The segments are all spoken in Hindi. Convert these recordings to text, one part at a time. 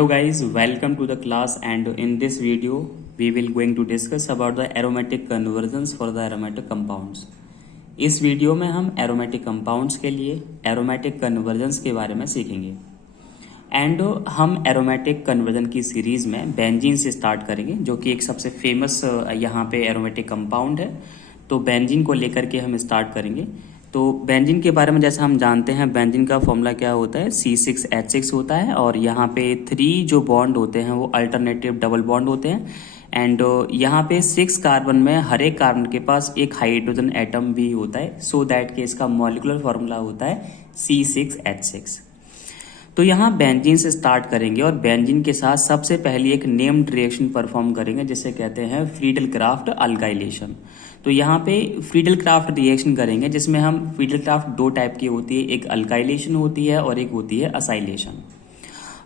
Hello guys, welcome to the class, and in this video we will going to discuss about the aromatic conversions for the aromatic compounds। इस वीडियो में हम aromatic compounds के लिए aromatic conversions के बारे में सीखेंगे एंड हम aromatic conversion की सीरीज में बेंजीन से स्टार्ट करेंगे, जो कि एक सबसे फेमस यहाँ पे aromatic compound है। तो बेंजीन को लेकर के हम स्टार्ट करेंगे। तो बेंजीन के बारे में जैसा हम जानते हैं, बेंजीन का फॉर्मूला क्या होता है, C6H6 होता है और यहाँ पे 3 जो बॉन्ड होते हैं वो अल्टरनेटिव डबल बॉन्ड होते हैं एंड यहाँ पे 6 कार्बन में हर एक कार्बन के पास एक हाइड्रोजन एटम भी होता है, सो दैट के इसका मॉलिक्यूलर फॉर्मूला होता है C6H6। तो यहाँ बेंजीन से स्टार्ट करेंगे और बेंजीन के साथ सबसे पहले एक नेम्ड रिएक्शन परफॉर्म करेंगे जिसे कहते हैं फ्रीडल-क्राफ्ट अल्काइलेशन। तो यहाँ पे फ्रीडल-क्राफ्ट रिएक्शन करेंगे, जिसमें हम फ्रीडल-क्राफ्ट 2 टाइप की होती है, एक अल्काइलेशन होती है और एक होती है असाइलेशन।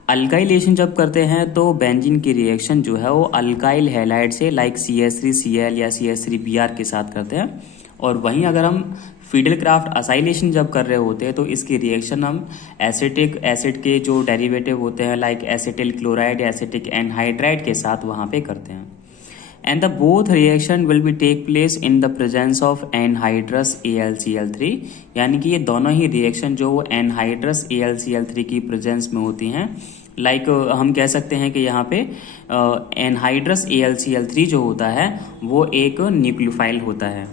अल्काइलेशन जब करते हैं तो बेंजीन की रिएक्शन जो है वो अल्काइल हैलाइड से लाइक CH3Cl या CH3Br के साथ करते हैं, और वहीं अगर हम फ्रीडल-क्राफ्ट असाइलेशन जब कर रहे होते हैं तो इसकी रिएक्शन हम एसिटिक एसिड के जो डेरिवेटिव होते हैं लाइक एसिटिल क्लोराइड या एसिटिक एनहाइड्राइड के साथ वहाँ पे करते हैं। And the both reaction will be take place in the presence of anhydrous AlCl3, यानी कि ये दोनों ही रिएक्शन जो anhydrous AlCl3 की प्रेजेंस में होती हैं। लाइक हम कह सकते हैं कि यहाँ पे anhydrous AlCl3 जो होता है वो एक न्यूक्लियोफाइल होता है।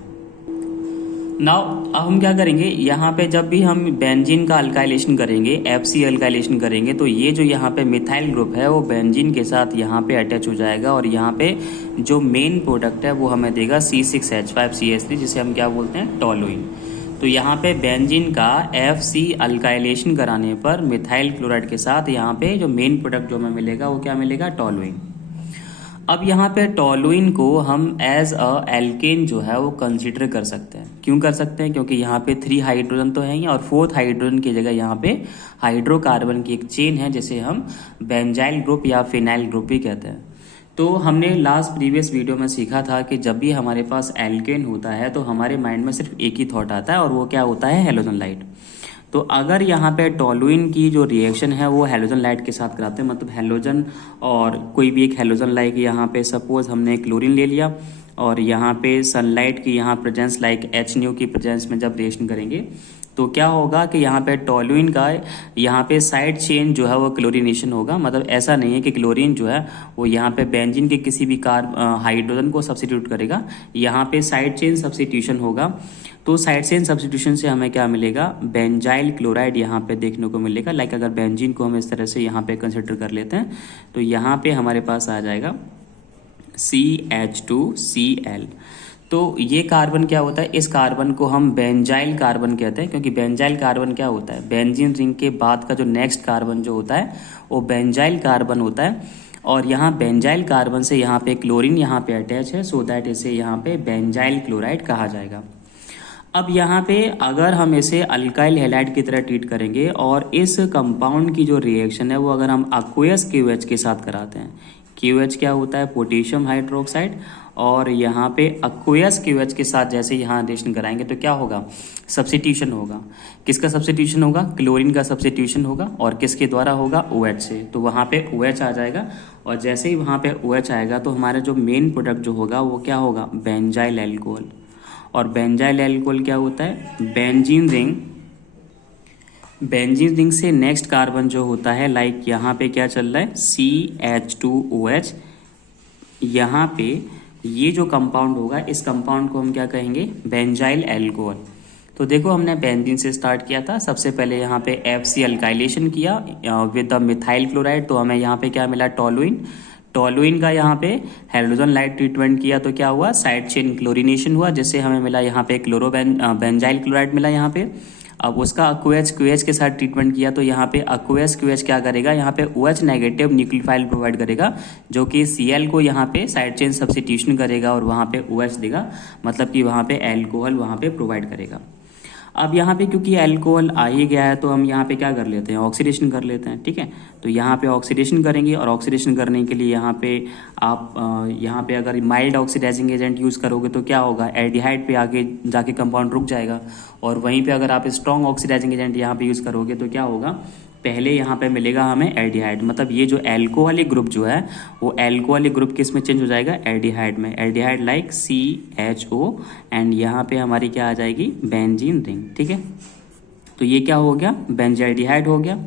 नाउ अब हम क्या करेंगे, यहाँ पे जब भी हम बेंजीन का अल्काइलेशन करेंगे, FC अल्काइलेशन करेंगे, तो ये जो यहाँ पे मिथाइल ग्रुप है वो बेंजीन के साथ यहाँ पे अटैच हो जाएगा और यहाँ पे जो मेन प्रोडक्ट है वो हमें देगा C6H5CH3, जिसे हम क्या बोलते हैं, टोलुइन। तो यहाँ पे बेंजीन का FC अल्काइलेशन कराने पर मिथाइल क्लोराइड के साथ यहाँ पे जो मेन प्रोडक्ट जो हमें मिलेगा वो क्या मिलेगा, टोलुइन। अब यहाँ पे टोलुइन को हम एज अ एल्केन जो है वो कंसीडर कर सकते हैं। क्यों कर सकते हैं, क्योंकि यहाँ पे 3 हाइड्रोजन तो है ही और 4th हाइड्रोजन की जगह यहाँ पे हाइड्रोकार्बन की एक चेन है जिसे हम बेंजाइल ग्रुप या फिनाइल ग्रुप भी कहते हैं। तो हमने लास्ट प्रीवियस वीडियो में सीखा था कि जब भी हमारे पास एल्केन होता है तो हमारे माइंड में सिर्फ एक ही थॉट आता है और वो क्या होता है, हैलोजन लाइट। तो अगर यहाँ पे टोलुइन की जो रिएक्शन है वो हैलोजन लाइट के साथ कराते हैं, मतलब हैलोजन और कोई भी एक हैलोजन लाइक, यहाँ पे सपोज हमने क्लोरीन ले लिया और यहाँ पे सनलाइट की यहाँ प्रेजेंस लाइक HNO की प्रेजेंस में जब रिएक्शन करेंगे तो क्या होगा कि यहाँ पे टोलुइन का यहाँ पे साइड चेन जो है वो क्लोरीनेशन होगा। मतलब ऐसा नहीं है कि क्लोरीन जो है वो यहाँ पे बेंजीन के किसी भी हाइड्रोजन को सब्स्टिट्यूट करेगा, यहाँ पे साइड चेन सब्स्टिट्यूशन होगा। तो साइड चेन सब्स्टिट्यूशन से हमें क्या मिलेगा, बेंजाइल क्लोराइड यहाँ पे देखने को मिलेगा। लाइक अगर बेंजीन को हम इस तरह से यहाँ पे कंसिडर कर लेते हैं तो यहाँ पे हमारे पास आ जाएगा CH2Cl। तो ये कार्बन क्या होता है, इस कार्बन को हम बेंजाइल कार्बन कहते हैं, क्योंकि बेंजाइल कार्बन क्या होता है, बेंजीन रिंग के बाद का जो नेक्स्ट कार्बन जो होता है वो बेंजाइल कार्बन होता है। और यहाँ बेंजाइल कार्बन से यहाँ पे क्लोरीन यहाँ पे अटैच है, सो दैट इसे यहाँ पे बेंजाइल क्लोराइड कहा जाएगा। अब यहाँ पे अगर हम इसे अल्काइल हैलाइड की तरह ट्रीट करेंगे और इस कंपाउंड की जो रिएक्शन है वो अगर हम aqueous KOH के साथ कराते हैं, KOH क्या होता है, पोटेशियम हाइड्रोक्साइड, और यहाँ पे aqueous KOH के साथ जैसे यहाँ रिएक्शन कराएंगे तो क्या होगा, सब्स्टिट्यूशन होगा। किसका सब्स्टिट्यूशन होगा, क्लोरीन का सब्स्टिट्यूशन होगा, और किसके द्वारा होगा, OH से। तो वहाँ पे OH आ जाएगा और जैसे ही वहाँ पे OH आएगा तो हमारा जो मेन प्रोडक्ट जो होगा वो क्या होगा, बेंजाइल एल्कोहल। और बेंजाइल एल्कोहल क्या होता है, बेंजीन रिंग। बेंजीन रिंग से नेक्स्ट कार्बन जो होता है लाइक यहाँ पे क्या चल रहा है, CH2OH। यहाँ पे ये जो कंपाउंड होगा इस कंपाउंड को हम क्या कहेंगे, बेंजाइल एल्कोहल। तो देखो हमने बेंजीन से स्टार्ट किया था, सबसे पहले यहाँ पे FC अल्काइलेशन किया विद द मिथाइल क्लोराइड, तो हमें यहाँ पे क्या मिला, टोलुइन। टोलुइन का यहाँ पे हैलोजन लाइट ट्रीटमेंट किया तो क्या हुआ, साइड चेन क्लोरीनेशन हुआ, जिससे हमें मिला यहाँ पे बेंजाइल क्लोराइड मिला यहाँ पे। अब उसका aqueous KOH के साथ ट्रीटमेंट किया तो यहाँ पे aqueous KOH क्या करेगा, यहाँ पे OH नेगेटिव न्यूक्लियोफाइल प्रोवाइड करेगा, जो कि Cl को यहाँ पे साइड चेन सब्स्टिट्यूशन करेगा और वहाँ पे OH देगा, मतलब कि वहाँ पे एल्कोहल वहाँ पे प्रोवाइड करेगा। अब यहाँ पे क्योंकि अल्कोहल आ ही गया है तो हम यहाँ पे क्या कर लेते हैं, ऑक्सीडेशन कर लेते हैं, ठीक है। तो यहाँ पे ऑक्सीडेशन करेंगे और ऑक्सीडेशन करने के लिए यहाँ पे आप यहाँ पे अगर माइल्ड ऑक्सीडाइजिंग एजेंट यूज़ करोगे तो क्या होगा, एल्डिहाइड पे आगे जाके कंपाउंड रुक जाएगा, और वहीं पे अगर आप स्ट्रॉन्ग ऑक्सीडाइजिंग एजेंट यहाँ पे यूज़ करोगे तो क्या होगा, पहले यहाँ पे मिलेगा हमें एल्डिहाइड, मतलब ये जो एल्को वाली ग्रुप जो है वो एल्को वाली ग्रुप किस में चेंज हो जाएगा, एल्डिहाइड में। एल्डिहाइड लाइक CHO, एंड यहाँ पे हमारी क्या आ जाएगी, बेंजीन रिंग। ठीक है, तो ये क्या हो गया, बेंजाल्डिहाइड हो गया।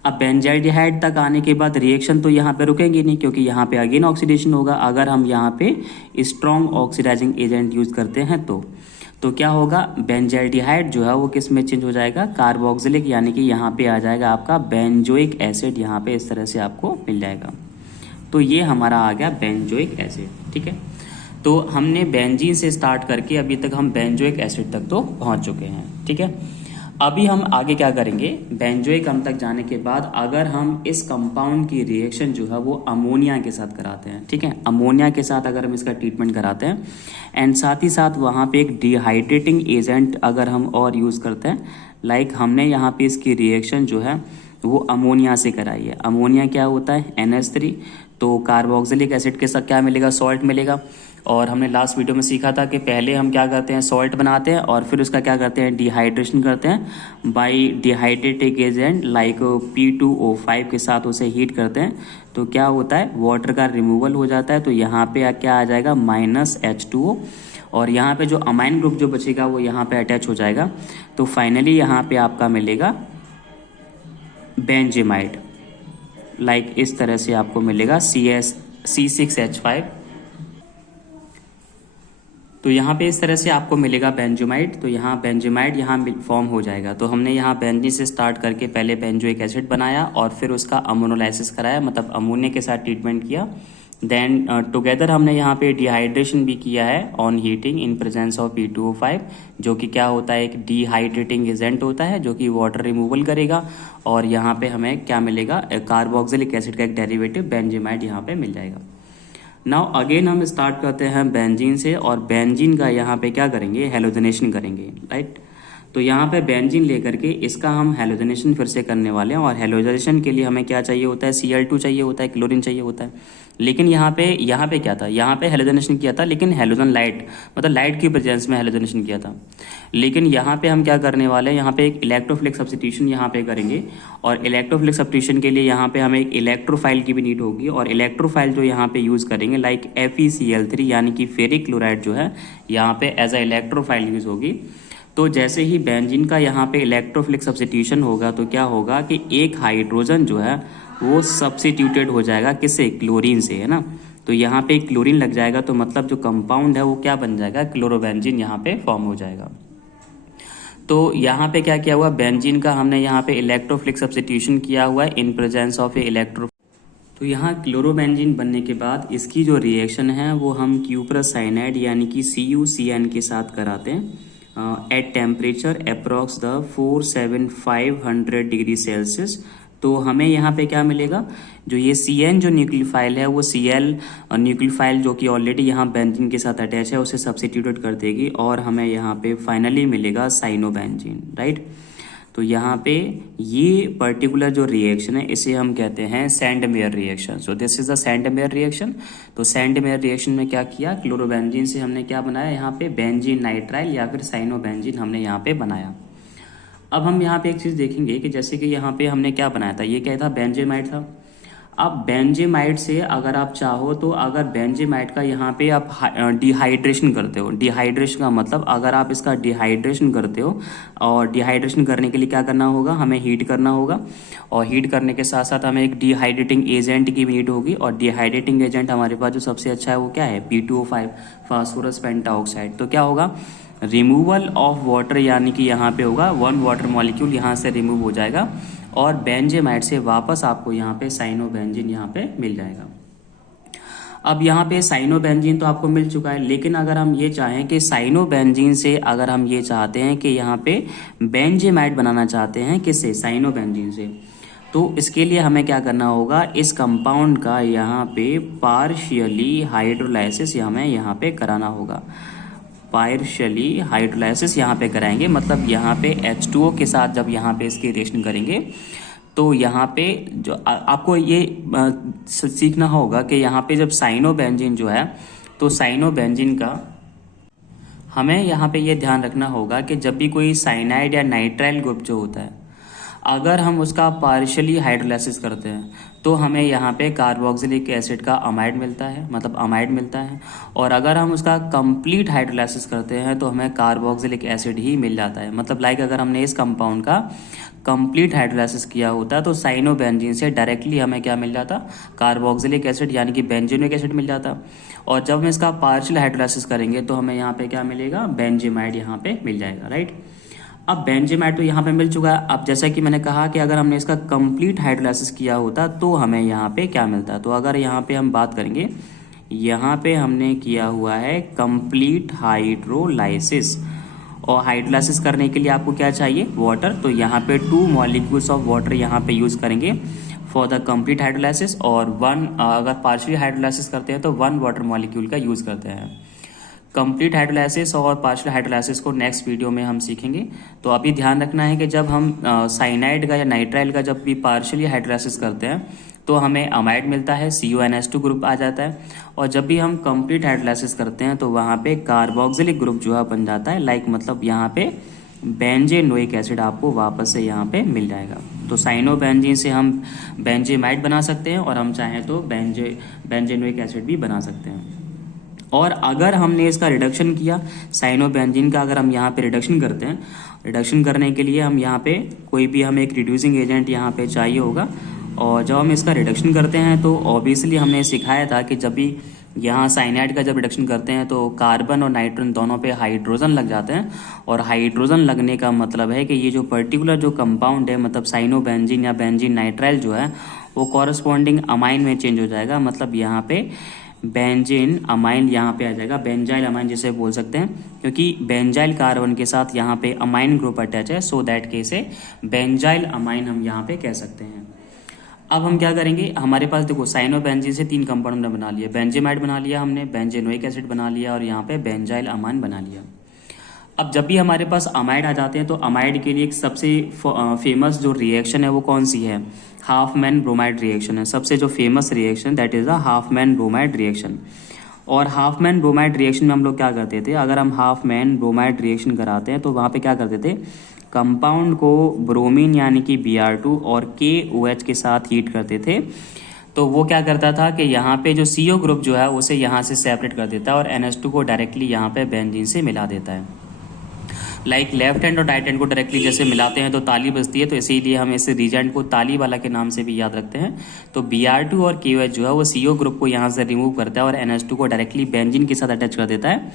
अब बेंजाल्डिहाइड तक आने के बाद रिएक्शन तो यहाँ पे रुकेंगे नहीं, क्योंकि यहाँ पे अगेन ऑक्सीडेशन होगा अगर हम यहाँ पे स्ट्रॉन्ग ऑक्सीडाइजिंग एजेंट यूज करते हैं तो क्या होगा, बेंजाल्डिहाइड जो है वो किस में चेंज हो जाएगा, कार्बोक्सिलिक, यानी कि यहाँ पे आ जाएगा आपका बेंजोइक एसिड, यहाँ पे इस तरह से आपको मिल जाएगा। तो ये हमारा आ गया बेंजोइक एसिड। ठीक है, तो हमने बेंजीन से स्टार्ट करके अभी तक हम बेंजोइक एसिड तक तो पहुंच चुके हैं। ठीक है, अभी हम आगे क्या करेंगे, बेंजोइक अम्ल तक जाने के बाद अगर हम इस कंपाउंड की रिएक्शन जो है वो अमोनिया के साथ कराते हैं, ठीक है, अमोनिया के साथ अगर हम इसका ट्रीटमेंट कराते हैं एंड साथ ही साथ वहाँ पे एक डिहाइड्रेटिंग एजेंट अगर हम और यूज़ करते हैं, लाइक हमने यहाँ पे इसकी रिएक्शन जो है वो अमोनिया से कराई है। अमोनिया क्या होता है, NH3, तो कार्बोक्सिलिक एसिड के साथ क्या मिलेगा, सॉल्ट मिलेगा। और हमने लास्ट वीडियो में सीखा था कि पहले हम क्या करते हैं, सॉल्ट बनाते हैं और फिर उसका क्या करते हैं, डिहाइड्रेशन करते हैं bye dehydrating agent like P2O5 के साथ उसे हीट करते हैं, तो क्या होता है, वाटर का रिमूवल हो जाता है। तो यहाँ पे क्या आ जाएगा, -H2O, और यहाँ पे जो अमाइन ग्रुप जो बचेगा वो यहाँ पे अटैच हो जाएगा। तो फाइनली यहाँ पे आपका मिलेगा बेंजेमाइड, लाइक इस तरह से आपको मिलेगा C6H5। तो यहाँ पे इस तरह से आपको मिलेगा बेंजोमाइड। तो यहाँ बेंजोमाइड यहाँ फॉर्म हो जाएगा। तो हमने यहाँ बेंजीन से स्टार्ट करके पहले बेंजोइक एसिड बनाया और फिर उसका अमोनोलाइसिस कराया, मतलब अमोनिया के साथ ट्रीटमेंट किया। देन टुगेदर हमने यहाँ पे डिहाइड्रेशन भी किया है on heating in presence of P2O5, जो कि क्या होता है, एक डिहाइड्रेटिंग एजेंट होता है जो कि वाटर रिमूवल करेगा। और यहाँ पे हमें क्या मिलेगा, कार्बोक्सिलिक एसिड का एक डेरिवेटिव बेंजेमाइड यहाँ पे मिल जाएगा। नाउ अगेन हम स्टार्ट करते हैं बेंजीन से, और बेंजीन का यहाँ पे क्या करेंगे, हेलोजनेशन करेंगे, राइट। तो यहाँ पे बेंजीन लेकर के इसका हम हेलोजनेशन फिर से करने वाले हैं। और हेलोजनेशन के लिए हमें क्या चाहिए होता है, Cl2 चाहिए होता है, क्लोरीन चाहिए होता है। लेकिन यहाँ पे क्या था, यहाँ पे हेलोजनेशन किया था, लेकिन हेलोजन लाइट, मतलब लाइट की प्रेजेंस में हेलोजनेशन किया था। लेकिन यहाँ पे हम क्या करने वाले हैं, यहाँ पे एक इलेक्ट्रोफिलिक सब्स्टिट्यूशन यहाँ पे करेंगे। और इलेक्ट्रोफिलिक सब्स्टिट्यूशन के लिए यहाँ पे हमें एक इलेक्ट्रोफाइल की भी नीड होगी। और इलेक्ट्रोफाइल जो यहाँ पे यूज़ करेंगे लाइक FeCl3, यानी कि फेरिक क्लोराइड जो है यहाँ पे एज अ इलेक्ट्रोफाइल यूज़ होगी। तो जैसे ही बेंजीन का यहाँ पे इलेक्ट्रोफिलिक सब्स्टिट्यूशन होगा तो क्या होगा कि एक हाइड्रोजन जो है वो सब्स्टिट्यूटेड हो जाएगा किससे, क्लोरीन से, है ना। तो यहाँ पे क्लोरीन लग जाएगा, तो मतलब जो कंपाउंड है वो क्या बन जाएगा, क्लोरोबेंजीन यहाँ पे फॉर्म हो जाएगा। तो यहाँ पे क्या किया हुआ, बेंजीन का हमने यहाँ पे इलेक्ट्रोफिलिक सब्स्टिट्यूशन किया हुआ है इन प्रेजेंस ऑफ ए इलेक्ट्रो। तो यहाँ क्लोरोबेंजीन बनने के बाद इसकी जो रिएक्शन है वो हम क्यूप्रस साइनाइड यानी कि CuCN के साथ कराते हैं at temperature approx the 47500 degree Celsius. तो हमें यहाँ पे क्या मिलेगा, जो ये CN जो न्यूक्लियोफाइल है वो Cl न्यूक्लियोफाइल जो कि ऑलरेडी यहाँ बेंजीन के साथ अटैच है उसे सब्स्टिट्यूट कर देगी, और हमें यहाँ पे फाइनली मिलेगा साइनोबेंजीन, राइट। तो यहाँ पे ये पर्टिकुलर जो रिएक्शन है इसे हम कहते हैं Sandmeyer reaction. So this is the Sandmeyer reaction. तो सैंडमेयर रिएक्शन में क्या किया, क्लोरोबेंजीन से हमने क्या बनाया, यहाँ पे बेंजीन नाइट्राइल या फिर साइनोबेंजीन हमने यहाँ पे बनाया। अब हम यहाँ पे एक चीज़ देखेंगे कि जैसे कि यहाँ पे हमने क्या बनाया था, ये क्या था, बेंजेमाइड था। अब बेंजेमाइड से अगर आप चाहो तो अगर बेंजेमाइड का यहाँ पे आप डिहाइड्रेशन करते हो, डिहाइड्रेशन का मतलब अगर आप इसका डिहाइड्रेशन करते हो, और डिहाइड्रेशन करने के लिए क्या करना होगा, हमें हीट करना होगा। और हीट करने के साथ साथ हमें एक डिहाइड्रेटिंग एजेंट की भी नीड होगी। और डिहाइड्रेटिंग एजेंट हमारे पास जो सबसे अच्छा है वो क्या है, P2O5, फास्फोरस पेंटाऑक्साइड। तो क्या होगा, रिमूवल ऑफ वाटर, यानी कि यहाँ पे होगा 1 वाटर मॉलिक्यूल यहाँ से रिमूव हो जाएगा, और बेंजेमाइड से वापस आपको यहाँ पे साइनोबेंजीन यहाँ पे मिल जाएगा। अब यहाँ पे साइनोबेंजीन तो आपको मिल चुका है, लेकिन अगर हम ये चाहें कि साइनोबेंजीन से अगर हम ये चाहते हैं कि यहाँ पे बेंजेमाइड बनाना चाहते हैं, किससे, साइनोबेंजीन से, तो इसके लिए हमें क्या करना होगा, इस कंपाउंड का यहाँ पे पार्शियली हाइड्रोलाइसिस हमें यहाँ पे कराना होगा। पार्शियली हाइड्रोलाइसिस यहाँ पे कराएंगे, मतलब यहाँ पे H2O के साथ जब यहाँ पे इसकी रिएक्शन करेंगे तो यहाँ पे जो आपको ये सीखना होगा कि यहाँ पे जब साइनोबेंजीन जो है, तो साइनोबेंजीन का हमें यहाँ पे ये ध्यान रखना होगा कि जब भी कोई साइनाइड या नाइट्राइल ग्रुप जो होता है, अगर हम उसका पार्शियली हाइड्रोलाइसिस करते हैं तो हमें यहाँ पे कार्बोक्सिलिक एसिड का अमाइड मिलता है, मतलब अमाइड मिलता है। और अगर हम उसका कंप्लीट हाइड्रोलाइसिस करते हैं तो हमें कार्बोक्सिलिक एसिड ही मिल जाता है। मतलब लाइक अगर हमने इस कंपाउंड का कंप्लीट हाइड्रोलाइसिस किया होता तो साइनोबेंजीन से डायरेक्टली हमें क्या मिल जाता, कार्बोक्सिलिक एसिड यानी कि बेंजीनोइक एसिड मिल जाता। और जब हम इसका पार्शियल हाइड्रोलाइसिस करेंगे तो हमें यहाँ पे क्या मिलेगा, बेंजीमाइड यहाँ पे मिल जाएगा, राइट। अब बेंजीमाइड तो यहाँ पे मिल चुका है। अब जैसा कि मैंने कहा कि अगर हमने इसका कंप्लीट हाइड्रोलाइसिस किया होता तो हमें यहाँ पे क्या मिलता। तो अगर यहाँ पे हम बात करेंगे, यहाँ पे हमने किया हुआ है कंप्लीट हाइड्रोलाइसिस, और हाइड्रोलाइसिस करने के लिए आपको क्या चाहिए, वाटर। तो यहाँ पे 2 मॉलिक्यूल्स ऑफ वाटर यहाँ पे यूज करेंगे फॉर द कंप्लीट हाइड्रोलाइसिस, और 1 अगर पार्शियल हाइड्रोलाइसिस करते हैं तो 1 वाटर मॉलिक्यूल का यूज करते हैं। कंप्लीट हाइड्रोलाइसिस और पार्शियल हाइड्रोलाइसिस को नेक्स्ट वीडियो में हम सीखेंगे। तो अभी ध्यान रखना है कि जब हम साइनाइड का या नाइट्राइल का जब भी पार्शियली हाइड्रोलाइसिस करते हैं तो हमें अमाइड मिलता है, CuNH2 ग्रुप आ जाता है। और जब भी हम कंप्लीट हाइड्रोलाइसिस करते हैं तो वहाँ पे कार्बोक्सिलिक ग्रुप जो है बन जाता है, लाइक मतलब यहाँ पे बेंजेनोइक एसिड आपको वापस से यहाँ पे मिल जाएगा। तो साइनोबेंजीन से हम बेंजेमाइड बना सकते हैं और हम चाहें तो बेंजेनोइक एसिड भी बना सकते हैं। और अगर हमने इसका रिडक्शन किया साइनोबेंजीन का, अगर हम यहाँ पे रिडक्शन करते हैं, रिडक्शन करने के लिए हम यहाँ पे कोई भी हमें एक रिड्यूसिंग एजेंट यहाँ पे चाहिए होगा। और जब हम इसका रिडक्शन करते हैं तो ऑब्वियसली हमने सिखाया था कि जब भी यहाँ साइनाइड का जब रिडक्शन करते हैं तो कार्बन और नाइट्रोजन दोनों पे हाइड्रोजन लग जाते हैं। और हाइड्रोजन लगने का मतलब है कि ये जो पर्टिकुलर जो कंपाउंड है, मतलब साइनोबेंजीन या बेंजीन नाइट्राइल जो है वो कॉरस्पॉन्डिंग अमाइन में चेंज हो जाएगा। मतलब यहाँ पे बेंजीन अमाइन यहाँ पे आ जाएगा, बेंजाइल अमाइन जिसे बोल सकते हैं, क्योंकि बेंजाइल कार्बन के साथ यहाँ पे अमाइन ग्रुप अटैच है, सो दैट के से बेंजाइल अमाइन हम यहाँ पे कह सकते हैं। अब हम क्या करेंगे, हमारे पास देखो साइनोबेंजीन से 3 कंपाउंड हमने बना लिया, बेंजेमाइड बना लिया हमने, बेंजेनोइक एसिड बना लिया और यहाँ पे बेंजाइल अमाइन बना लिया। अब जब भी हमारे पास अमाइड आ जाते हैं तो अमाइड के लिए एक सबसे फेमस जो रिएक्शन है वो कौन सी है, हाफमैन ब्रोमाइड रिएक्शन है। सबसे जो famous reaction that is the Hopman bromide reaction. और हाफमैन ब्रोमाइड रिएक्शन में हम लोग क्या करते थे, अगर हम हाफमैन ब्रोमाइड रिएक्शन कराते हैं तो वहाँ पे क्या करते थे, कंपाउंड को ब्रोमीन यानी कि Br2 और KOH के साथ हीट करते थे। तो वो क्या करता था कि यहाँ पे जो CO ग्रुप जो है उसे यहाँ से सेपरेट कर देता है और NH2 को डायरेक्टली यहाँ पे बेंजीन से मिला देता है। लाइक लेफ्ट हैंड और राइट हैंड को डायरेक्टली जैसे मिलाते हैं तो ताली बजती है, तो इसीलिए हम इस रिएजेंट को ताली वाला के नाम से भी याद रखते हैं। तो Br2 और KOH जो है वो CO ग्रुप को यहाँ से रिमूव करता है और NH2 को डायरेक्टली बेंजीन के साथ अटैच कर देता है।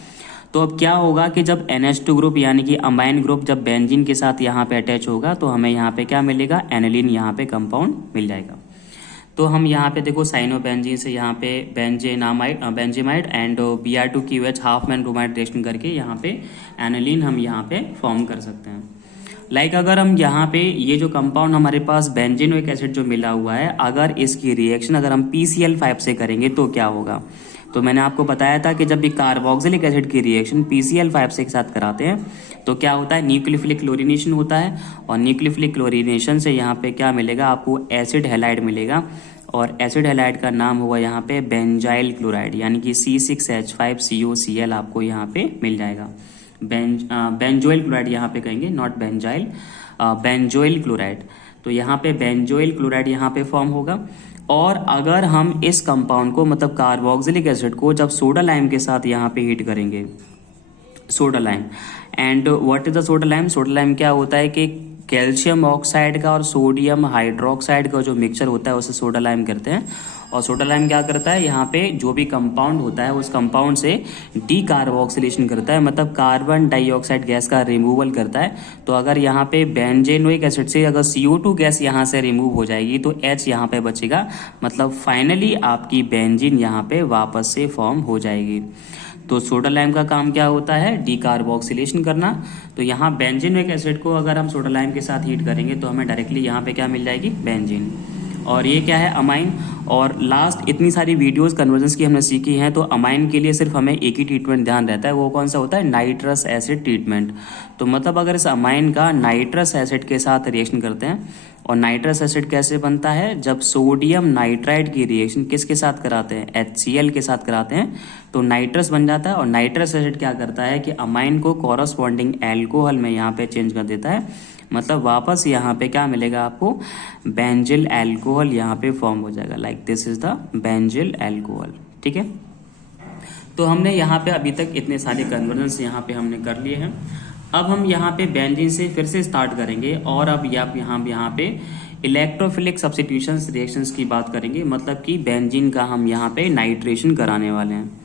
तो अब क्या होगा कि जब NH2 ग्रुप यानी कि अमाइन ग्रुप जब बेंजीन के साथ यहाँ पे अटैच होगा तो हमें यहाँ पे क्या मिलेगा, एनिलीन यहाँ पे कंपाउंड मिल जाएगा। तो हम यहाँ पे देखो साइनोबेंजीन से यहाँ पे benzamide and Br2 KOH Hofmann bromide reaction करके यहाँ पे एनिलीन हम यहाँ पे फॉर्म कर सकते हैं। लाइक अगर हम यहाँ पे ये जो कंपाउंड हमारे पास बेंजेनोइक एसिड जो मिला हुआ है, अगर इसकी रिएक्शन अगर हम PCl5 से करेंगे तो क्या होगा। तो मैंने आपको बताया था कि जब भी कार्बोक्सिलिक एसिड की रिएक्शन PCl5 से के साथ कराते हैं तो क्या होता है, न्यूक्लियोफिलिक क्लोरीनेशन होता है। और न्यूक्लियोफिलिक क्लोरीनेशन से यहाँ पे क्या मिलेगा, आपको एसिड हेलाइड मिलेगा। और एसिड हेलाइड का नाम हुआ यहाँ पे बेंजाइल क्लोराइड यानी कि C6H5COCl आपको यहाँ पे मिल जाएगा। बेंजोइल क्लोराइड यहाँ पे कहेंगे, नॉट बेंजाइल, बेंजोइल क्लोराइड। तो यहाँ पे बेंजोइल क्लोराइड यहाँ पे फॉर्म होगा। और अगर हम इस कंपाउंड को मतलब कार्बोक्सिलिक एसिड को जब सोडा लाइम के साथ यहाँ पे हीट करेंगे, soda lime, and what is the soda lime, soda lime क्या होता है कि कैल्शियम ऑक्साइड का और सोडियम हाइड्रोक्साइड का जो मिक्सचर होता है उसे सोडा लाइम करते हैं। और सोडा लाइम क्या करता है, यहाँ पे जो भी कंपाउंड होता है उस कंपाउंड से डीकार्बोक्सिलेशन करता है, मतलब कार्बन डाइऑक्साइड गैस का रिमूवल करता है। तो अगर यहाँ पे बेंजेनोइक एसिड से अगर CO2 गैस यहाँ से रिमूव हो जाएगी तो H यहाँ पे बचेगा, मतलब फाइनली आपकी बेंजीन यहाँ पे वापस से फॉर्म हो जाएगी। तो सोडा लाइम का काम क्या होता है, डीकार्बोक्सिलेशन करना। तो यहाँ बेंजीनोइक एसिड को अगर हम सोडा लाइम के साथ हीट करेंगे तो हमें डायरेक्टली यहाँ पे क्या मिल जाएगी, बेंजीन। और ये क्या है, अमाइन। और लास्ट इतनी सारी वीडियोस कन्वर्जेंस की हमने सीखी हैं, तो अमाइन के लिए सिर्फ हमें एक ही ट्रीटमेंट ध्यान रहता है, वो कौन सा होता है, नाइट्रस एसिड ट्रीटमेंट। तो मतलब अगर इस अमाइन का नाइट्रस एसिड के साथ रिएक्शन करते हैं, और नाइट्रस एसिड कैसे बनता है, जब सोडियम नाइट्राइड की रिएक्शन किसके साथ कराते हैं, HCl के साथ कराते हैं, तो नाइट्रस बन जाता है। और नाइट्रस एसिड क्या करता है कि अमाइन को कॉरस्पॉन्डिंग एल्कोहल में यहाँ पे चेंज कर देता है, मतलब वापस यहाँ पे क्या मिलेगा आपको, बेंजिल अल्कोहल यहाँ पे फॉर्म हो जाएगा। Like this is the benzyl alcohol. ठीक है, तो हमने यहाँ पे अभी तक इतने सारे कन्वर्जन्स यहाँ पे हमने कर लिए हैं। अब हम यहाँ पे बेंजीन से फिर से स्टार्ट करेंगे और अब यहाँ पे इलेक्ट्रोफिलिक सब्स्टिट्यूशंस रिएक्शंस की बात करेंगे, मतलब कि बेंजीन का हम यहाँ पे नाइट्रेशन कराने वाले हैं।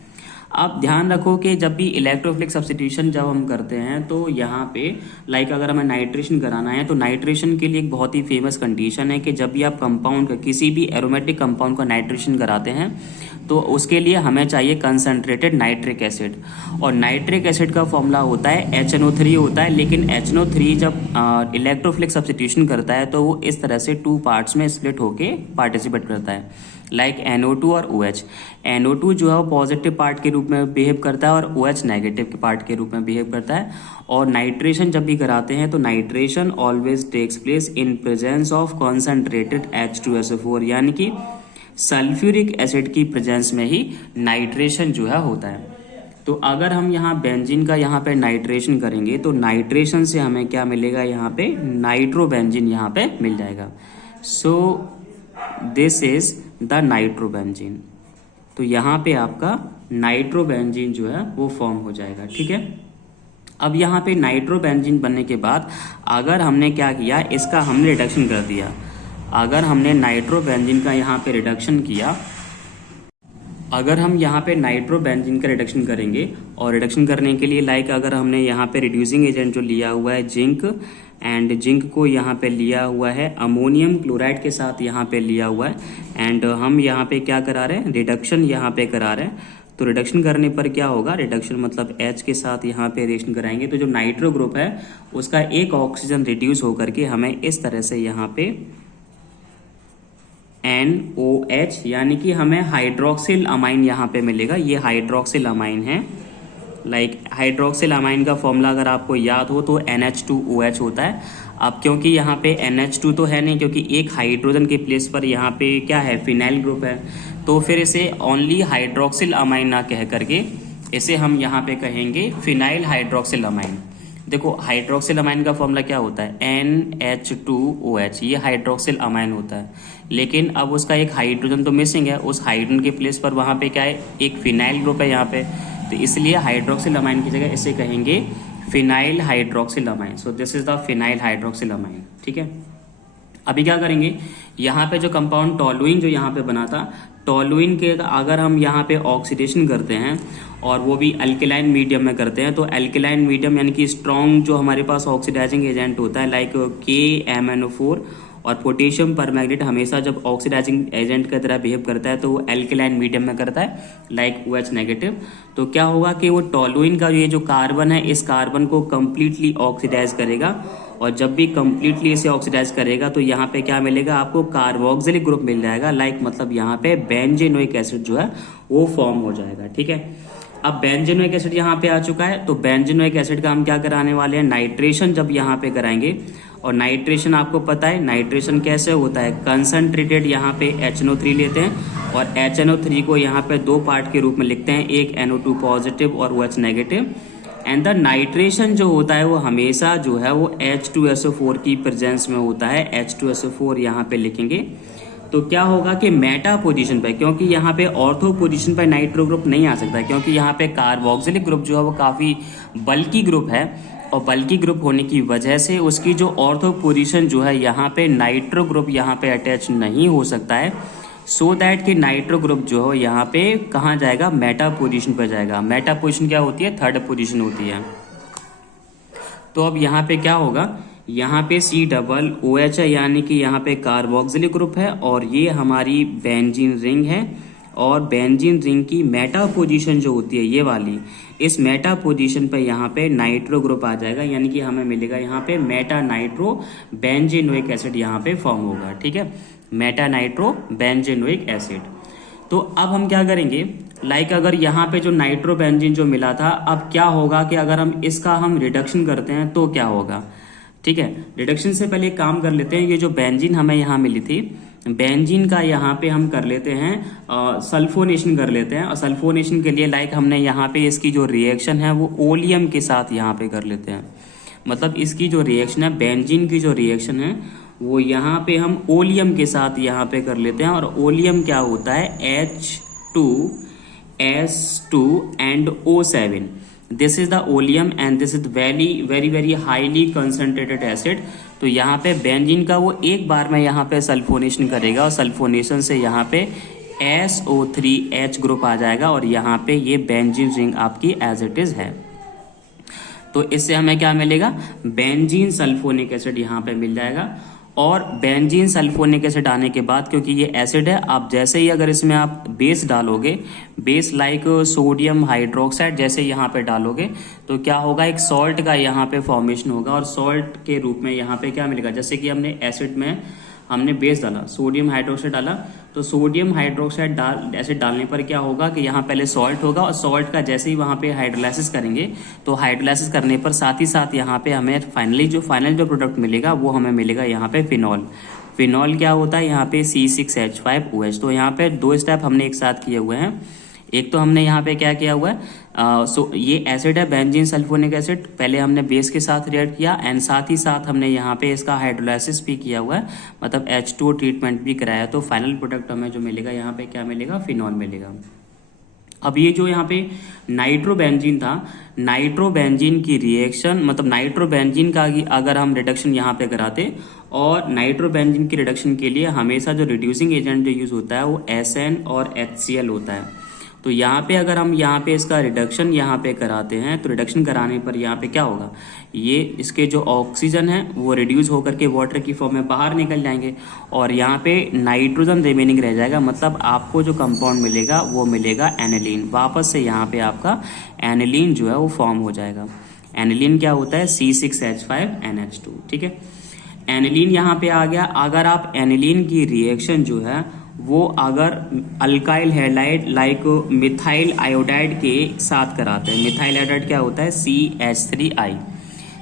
आप ध्यान रखो कि जब भी इलेक्ट्रोफिलिक सब्स्टिट्यूशन जब हम करते हैं तो यहाँ पे लाइक अगर हमें नाइट्रेशन कराना है तो नाइट्रेशन के लिए एक बहुत ही फेमस कंडीशन है कि जब भी आप कंपाउंड का किसी भी एरोमेटिक कंपाउंड का नाइट्रेशन कराते हैं तो उसके लिए हमें चाहिए कंसंट्रेटेड नाइट्रिक एसिड, और नाइट्रिक एसिड का फॉर्मूला होता है HNO3 होता है। लेकिन HNO3 जब इलेक्ट्रोफिलिक सब्स्टिट्यूशन करता है तो वो इस तरह से 2 पार्ट्स में स्प्लिट होके पार्टिसिपेट करता है, लाइक NO2 और OH। NO2 जो है वो पॉजिटिव पार्ट के रूप में बिहेव करता है और OH नेगेटिव के पार्ट के रूप में बिहेव करता है। और नाइट्रेशन जब भी कराते हैं तो nitration always takes place in presence of concentrated H2SO4, यानी कि सल्फ्यूरिक एसिड की प्रेजेंस में ही नाइट्रेशन जो है होता है। तो अगर हम यहाँ बेंजीन का यहाँ पे नाइट्रेशन करेंगे तो नाइट्रेशन से हमें क्या मिलेगा, यहाँ पे नाइट्रोबेंजीन यहाँ पे मिल जाएगा। So this is the nitrobenzene. तो यहाँ पे आपका नाइट्रोबेंजीन जो है वो फॉर्म हो जाएगा। ठीक है, अब यहाँ पे नाइट्रोबेंजीन बनने के बाद अगर हमने क्या किया, इसका हमने रिडक्शन कर दिया। अगर हमने नाइट्रोबेंजीन का यहाँ पे रिडक्शन किया, अगर हम यहाँ पे नाइट्रोबेंजीन का रिडक्शन करेंगे और रिडक्शन करने के लिए लाइक अगर हमने यहाँ पे रिड्यूसिंग एजेंट जो लिया हुआ है जिंक, एंड जिंक को यहाँ पे लिया हुआ है अमोनियम क्लोराइड के साथ यहाँ पे लिया हुआ है, एंड हम यहाँ पे क्या करा रहे हैं, रिडक्शन यहाँ पे करा रहे हैं। तो रिडक्शन करने पर क्या होगा, रिडक्शन मतलब H के साथ यहाँ पे रिएक्शन कराएंगे तो जो नाइट्रो ग्रुप है उसका एक ऑक्सीजन रिड्यूस होकर के हमें इस तरह से यहाँ पे NOH यानी कि हमें हाइड्रोक्सिल अमाइन यहाँ पे मिलेगा। ये हाइड्रोक्सिल अमाइन है। लाइक हाइड्रोक्सिल अमाइन का फॉर्मूला अगर आपको याद हो तो NH2OH होता है। अब क्योंकि यहाँ पे NH2 तो है नहीं, क्योंकि एक हाइड्रोजन के प्लेस पर यहाँ पे क्या है, फिनाइल ग्रुप है, तो फिर इसे ओनली हाइड्रोक्सिल अमाइन ना कह करके इसे हम यहाँ पे कहेंगे फिनाइल हाइड्रोक्सिल अमाइन। देखो हाइड्रोक्सिल अमाइन का फॉर्मूला क्या होता है, NH2OH, ये हाइड्रोक्सिल अमाइन होता है। लेकिन अब उसका एक हाइड्रोजन तो मिसिंग है, उस हाइड्रोजन के प्लेस पर वहाँ पे क्या है, एक फिनाइल ग्रुप है यहाँ पे, तो इसलिए हाइड्रोक्सिल अमाइन की जगह इसे कहेंगे phenyl hydroxyl amine. So this is the phenyl hydroxyl amine. ठीक है, अभी क्या करेंगे, यहाँ पे जो कंपाउंड टोलुइन जो यहाँ पे बना था, टोलुइन के अगर हम यहाँ पे ऑक्सीडेशन करते हैं और वो भी अल्केलाइन मीडियम में करते हैं, तो अल्केलाइन मीडियम यानी कि स्ट्रॉन्ग जो हमारे पास ऑक्सीडाइजिंग एजेंट होता है लाइक KMnO4 और पोटेशियम परमैंगनेट हमेशा जब ऑक्सीडाइजिंग एजेंट की तरह बिहेव करता है तो वो अल्केलाइन मीडियम में करता है लाइक OH नेगेटिव। तो क्या होगा कि वो टोलुइन का ये जो कार्बन है इस कार्बन को कंप्लीटली ऑक्सीडाइज करेगा, और जब भी कंप्लीटली इसे ऑक्सीडाइज करेगा तो यहाँ पे क्या मिलेगा आपको, कार्बोक्सिलिक ग्रुप मिल जाएगा। लाइक मतलब यहाँ पे बेंजेनोइक एसिड जो है वो फॉर्म हो जाएगा। ठीक है, अब बेंजेनोइक एसिड यहाँ पे आ चुका है, तो बेंजेनोइक एसिड का हम क्या कराने वाले हैं, नाइट्रेशन जब यहाँ पे कराएंगे। और नाइट्रेशन आपको पता है नाइट्रेशन कैसे होता है, कंसंट्रेटेड यहाँ पे HNO3 लेते हैं और HNO3 को यहाँ पे 2 पार्ट के रूप में लिखते हैं, एक NO2 पॉजिटिव और OH negative. And the nitration जो होता है वो हमेशा जो है वो H2SO4 की प्रेजेंस में होता है। H2SO4 यहाँ पे लिखेंगे तो क्या होगा कि मेटा पोजीशन पे, क्योंकि यहाँ पे ऑर्थो पोजीशन पे नाइट्रो ग्रुप नहीं आ सकता, क्योंकि यहाँ पे कार्बोक्सिलिक ग्रुप जो है वो काफ़ी बल्की ग्रुप है, और बल्की ग्रुप होने की वजह से उसकी जो ऑर्थो पोजीशन जो है यहाँ पे नाइट्रो ग्रुप यहाँ पे अटैच नहीं हो सकता है। सो दैट कि नाइट्रो ग्रुप जो है यहाँ पे कहाँ जाएगा, मेटा पोजीशन पर जाएगा। मेटा पोजीशन क्या होती है, थर्ड पोजीशन होती है। तो अब यहाँ पे क्या होगा, यहाँ पे COOH है, यानी कि यहाँ पे कार्बोक्सिलिक ग्रुप है, और ये हमारी बेंजीन रिंग है। और बेंजीन रिंग की मेटा पोजीशन जो होती है ये वाली, इस मेटा पोजीशन पे यहाँ पे नाइट्रो ग्रुप आ जाएगा, यानी कि हमें मिलेगा यहाँ पे मेटा नाइट्रो बेंजेनोइक एसिड यहाँ पे फॉर्म होगा। ठीक है, मेटा नाइट्रो बेंजेनोइक एसिड। तो अब हम क्या करेंगे, लाइक अगर यहाँ पे जो नाइट्रो बेंजीन जो मिला था, अब क्या होगा कि अगर हम इसका हम रिडक्शन करते हैं तो क्या होगा। ठीक है, रिडक्शन से पहले काम कर लेते हैं, ये जो बेंजीन हमें यहाँ मिली थी, बेंजीन का यहाँ पे हम कर लेते हैं सल्फोनेशन कर लेते हैं। और सल्फोनेशन के लिए लाइक हमने यहाँ पे इसकी जो रिएक्शन है वो ओलियम के साथ यहाँ पे कर लेते हैं। मतलब इसकी जो रिएक्शन है, बेंजीन की जो रिएक्शन है वो यहाँ पे हम ओलियम के साथ यहाँ पे कर लेते हैं। और ओलियम क्या होता है, H2S2 and O7। This is the oleum and this is very very very highly concentrated acid. तो यहाँ पे बेंजीन का वो एक बार में यहाँ पे सल्फोनेशन करेगा और सल्फोनेशन से यहाँ पे SO3H ग्रुप आ जाएगा और यहाँ पे ये बेंजीन रिंग आपकी एज इट इज है। तो इससे हमें क्या मिलेगा, बेंजीन सल्फोनिक एसिड यहाँ पे मिल जाएगा। और बेंजीन सल्फोनिक एसिड आने के बाद, क्योंकि ये एसिड है, आप जैसे ही अगर इसमें आप बेस डालोगे, बेस लाइक सोडियम हाइड्रोक्साइड जैसे यहाँ पे डालोगे, तो क्या होगा, एक सॉल्ट का यहाँ पे फॉर्मेशन होगा। और सॉल्ट के रूप में यहाँ पे क्या मिलेगा, जैसे कि हमने एसिड में हमने बेस डाला, सोडियम हाइड्रोक्साइड डाला, तो सोडियम हाइड्रोक्साइड एसिड डालने पर क्या होगा कि यहाँ पहले सॉल्ट होगा और सॉल्ट का जैसे ही वहाँ पे हाइड्रोलाइसिस करेंगे, तो हाइड्रोलाइसिस करने पर साथ ही साथ यहाँ पे हमें फाइनल जो प्रोडक्ट मिलेगा वो हमें मिलेगा यहाँ पे फिनॉल। फिनॉल क्या होता है, यहाँ पे C6H5OH। तो यहाँ पे दो स्टेप हमने एक साथ किए हुए हैं। एक तो हमने यहाँ पे क्या किया हुआ है, ये एसिड है बेंजीन सल्फोनिक एसिड, पहले हमने बेस के साथ रिएक्ट किया एंड साथ ही साथ हमने यहाँ पे इसका हाइड्रोलाइसिस भी किया हुआ है, मतलब H2O ट्रीटमेंट भी कराया। तो फाइनल प्रोडक्ट हमें जो मिलेगा यहाँ पे क्या मिलेगा, फिनॉल मिलेगा। अब ये जो यहाँ पे नाइट्रोबेंजीन था, नाइट्रोबेंजीन की रिएक्शन, मतलब नाइट्रोबेंजीन का अगर हम रिडक्शन यहाँ पे कराते, और नाइट्रोबेंजीन की रिडक्शन के लिए हमेशा जो रिड्यूसिंग एजेंट जो यूज होता है वो SN और HCl होता है। तो यहाँ पे अगर हम यहाँ पे इसका रिडक्शन यहाँ पे कराते हैं, तो रिडक्शन कराने पर यहाँ पे क्या होगा, ये इसके जो ऑक्सीजन है वो रिड्यूस होकर के वाटर की फॉर्म में बाहर निकल जाएंगे और यहाँ पे नाइट्रोजन रिमेनिंग रह जाएगा। मतलब आपको जो कंपाउंड मिलेगा वो मिलेगा एनिलीन। वापस से यहाँ पे आपका एनिलीन जो है वो फॉर्म हो जाएगा। एनिलीन क्या होता है, C6H5NH2। ठीक है, एनिलीन यहाँ पे आ गया। अगर आप एनिलीन की रिएक्शन जो है वो अगर alkyl halide like methyl iodide के साथ कराते हैं, मिथाइल आयोडाइड क्या होता है, CH3I।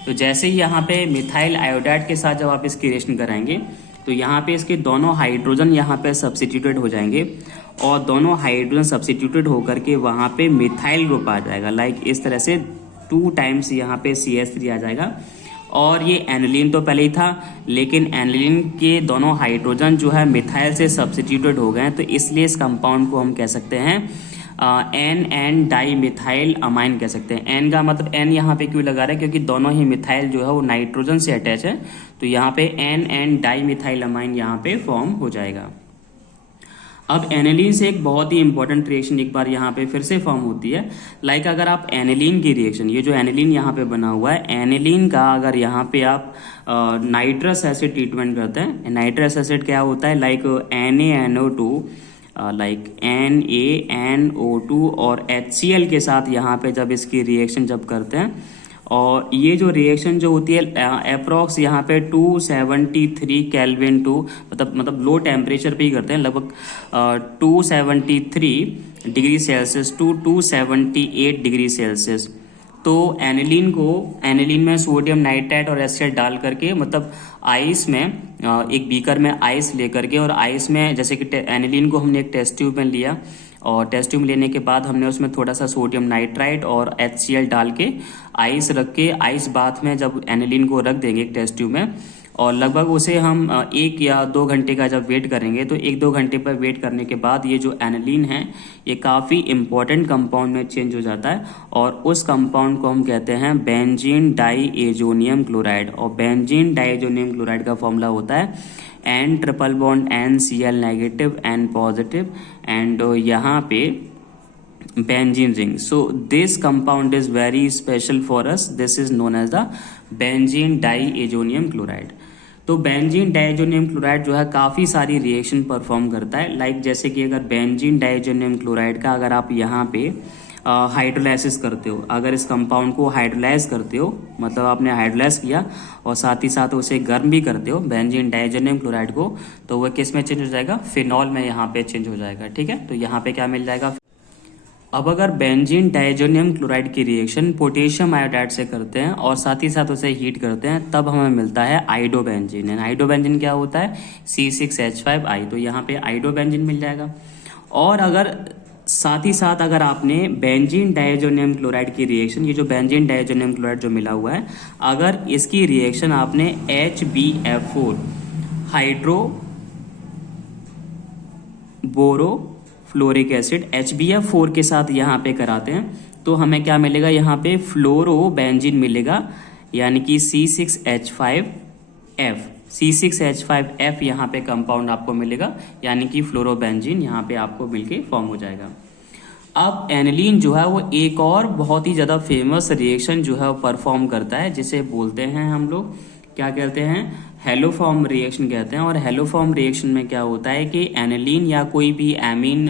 तो जैसे ही यहाँ पे मिथाइल आयोडाइड के साथ जब आप इसकी रिएक्शन कराएंगे, तो यहाँ पे इसके दोनों हाइड्रोजन यहाँ पे सब्स्टिट्यूटेड हो जाएंगे और दोनों हाइड्रोजन सब्स्टिट्यूटेड होकर के वहाँ पे मिथाइल ग्रुप आ जाएगा। लाइक इस तरह से 2 टाइम्स यहाँ पे CH3 आ जाएगा। और ये एनिलीन तो पहले ही था, लेकिन एनिलीन के दोनों हाइड्रोजन जो है मिथाइल से सब्स्टिट्यूटेड हो गए हैं, तो इसलिए इस कंपाउंड को हम कह सकते हैं N डाई मिथाइल अमाइन कह सकते हैं। N का मतलब N यहाँ पे क्यों लगा रहा है, क्योंकि दोनों ही मिथाइल जो है वो नाइट्रोजन से अटैच है, तो यहाँ पे N डाई मिथाइल अमाइन यहाँ पे फॉर्म हो जाएगा। अब एनिलीन से एक बहुत ही इंपॉर्टेंट रिएक्शन एक बार यहाँ पे फिर से फॉर्म होती है। लाइक अगर आप एनिलीन की रिएक्शन, ये जो एनिलीन यहाँ पे बना हुआ है, एनिलीन का अगर यहाँ पे आप नाइट्रस एसिड ट्रीटमेंट करते हैं, नाइट्रस एसिड क्या होता है, लाइक NaNO2, लाइक NaNO2 और HCl के साथ यहाँ पे जब इसकी रिएक्शन जब करते हैं, और ये जो रिएक्शन जो होती है अप्रॉक्स यहाँ पे 273 केल्विन टू मतलब लो टेम्परेचर पे ही करते हैं, लगभग 273 degree Celsius to 278 degree Celsius. तो एनिलीन में सोडियम नाइट्राइट और एसिड डाल करके, मतलब आइस में, एक बीकर में आइस लेकर के, और आइस में जैसे कि एनिलीन को हमने एक टेस्ट ट्यूब में लिया और टेस्ट ट्यूब लेने के बाद हमने उसमें थोड़ा सा सोडियम नाइट्राइट और HCl डाल के आइस रख के, आइस बाथ में जब एनिलीन को रख देंगे एक टेस्ट ट्यूब में, और लगभग उसे हम 1 या 2 घंटे का जब वेट करेंगे, तो 1-2 घंटे पर वेट करने के बाद ये जो एनिलीन है ये काफ़ी इंपॉर्टेंट कंपाउंड में चेंज हो जाता है, और उस कंपाउंड को हम कहते हैं बेंजीन डाईएजोनियम क्लोराइड। और बेंजीन डाईएजोनियम क्लोराइड का फॉर्मूला होता है N triple bond NCl negative N positive and यहाँ पे benzene ring. So this compound is very special for us, this is known as the benzene diazonium chloride. तो बेंजीन डाईएजोनियम क्लोराइड जो है काफ़ी सारी रिएक्शन परफॉर्म करता है। लाइक जैसे कि अगर बेंजीन डाईएजोनियम क्लोराइड का अगर आप यहाँ पे हाइड्रोलाइसिस करते हो, अगर इस कंपाउंड को हाइड्रोलाइज करते हो, मतलब आपने हाइड्रोलाइज किया और साथ ही साथ उसे गर्म भी करते हो बेंजीन डाईएजोनियम क्लोराइड को, तो वह किस में चेंज हो जाएगा, फिनॉल में यहाँ पे चेंज हो जाएगा। ठीक है, तो यहाँ पे क्या मिल जाएगा। अब अगर बेंजीन डाईएजोनियम क्लोराइड की रिएक्शन पोटेशियम आयोडाइड से करते हैं और साथ ही साथ उसे हीट करते हैं, तब हमें मिलता है आइडोबेंजीन। एंड आइडोबेंजीन क्या होता है, C6H5I। तो यहाँ पे आइडोबेंजीन मिल जाएगा। और अगर साथ ही साथ अगर आपने बेंजीन डायजोनियम क्लोराइड की रिएक्शन, ये जो बेंजीन डायजोनियम क्लोराइड जो मिला हुआ है, अगर इसकी रिएक्शन आपने HbF4 हाइड्रो बोरो फ्लोरिक एसिड HbF4 के साथ यहाँ पे कराते हैं तो हमें क्या मिलेगा, यहाँ पे फ्लोरो बेंजीन मिलेगा, यानी कि C6H5F यहाँ पे कंपाउंड आपको मिलेगा, यानी कि फ्लोरोबेंजीन यहाँ पे आपको मिलके फॉर्म हो जाएगा। अब एनिलीन जो है वो एक और बहुत ही ज़्यादा फेमस रिएक्शन जो है वो परफॉर्म करता है, जिसे बोलते हैं हम लोग क्या कहते हैं, हेलोफॉर्म रिएक्शन कहते हैं। और हेलोफॉर्म रिएक्शन में क्या होता है कि एनिलीन या कोई भी एमीन,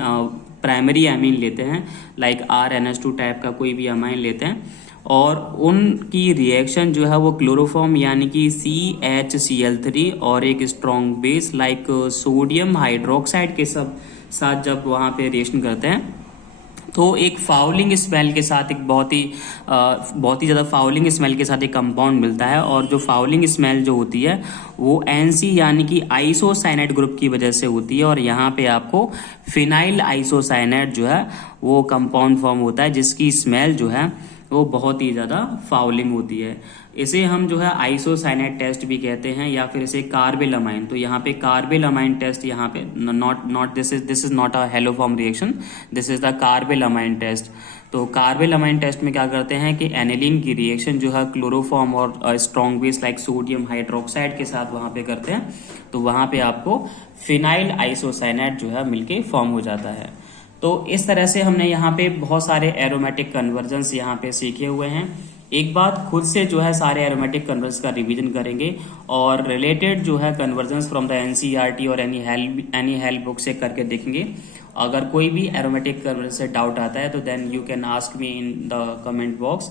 प्राइमरी एमीन लेते हैं, लाइक RNH2 टाइप का कोई भी अमाइन लेते हैं, और उनकी रिएक्शन जो है वो क्लोरोफॉर्म यानी कि CHCl3 और एक strong base like sodium hydroxide के साथ जब वहाँ पे रिएक्शन करते हैं तो एक फाउलिंग स्मेल के साथ, एक बहुत ही ज़्यादा फाउलिंग स्मेल के साथ एक कंपाउंड मिलता है। और जो फाउलिंग स्मेल जो होती है वो NC यानी कि आइसोसाइनेट ग्रुप की वजह से होती है, और यहाँ पे आपको फिनाइल आइसोसाइनेट जो है वो कंपाउंड फॉर्म होता है, जिसकी स्मेल जो है वो बहुत ही ज़्यादा फाउलिंग होती है। इसे हम जो है आइसोसाइनेट टेस्ट भी कहते हैं, या फिर इसे कार्बेलामाइन। तो यहाँ पे कार्बेलामाइन टेस्ट, यहाँ पे not this is not a haloform reaction, this is the carbylamine test. तो कार्बेलामाइन टेस्ट में क्या करते हैं कि एनिलीन की रिएक्शन जो है क्लोरोफॉर्म और strong base like sodium hydroxide के साथ वहाँ पे करते हैं, तो वहाँ पे आपको फिनाइल आइसोसाइनेट जो है मिलके फॉर्म हो जाता है। तो इस तरह से हमने यहाँ पे बहुत सारे एरोमेटिक कन्वर्जन्स यहाँ पे सीखे हुए हैं। एक बात खुद से जो है सारे एरोमेटिक कन्वर्जन्स का रिवीजन करेंगे, और रिलेटेड जो है कन्वर्जन्स फ्रॉम द NCERT और एनी हेल्प बुक से करके देखेंगे। अगर कोई भी एरोमेटिक कन्वर्जन से डाउट आता है तो then you can ask me in the comment box.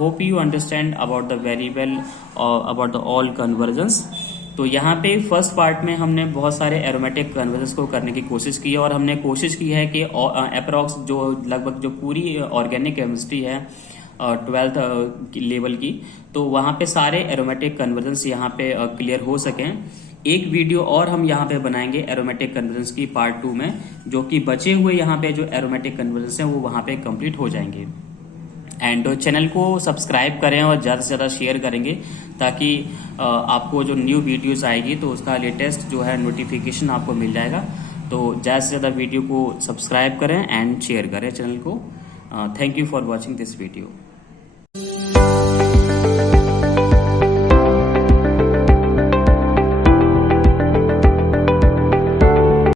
Hope you understand about the very well about the all conversions. तो यहाँ पे फर्स्ट पार्ट में हमने बहुत सारे एरोमेटिक कन्वर्जन्स को करने की कोशिश की है, और हमने कोशिश की है कि अप्रॉक्स जो लगभग जो पूरी ऑर्गेनिक केमिस्ट्री है 12th लेवल की, तो वहाँ पे सारे एरोमेटिक कन्वर्जन्स यहाँ पे क्लियर हो सकें। एक वीडियो और हम यहाँ पे बनाएंगे एरोमेटिक कन्वर्जन्स की पार्ट 2 में, जो कि बचे हुए यहाँ पे जो एरोमेटिक कन्वर्जन्स हैं वो वहाँ पे कंप्लीट हो जाएंगे। एंड चैनल को सब्सक्राइब करें और ज़्यादा से ज़्यादा शेयर करेंगे, ताकि आपको जो न्यू वीडियोस आएगी तो उसका लेटेस्ट जो है नोटिफिकेशन आपको मिल जाएगा। तो ज़्यादा से ज़्यादा वीडियो को सब्सक्राइब करें एंड शेयर करें चैनल को। Thank you for watching this video.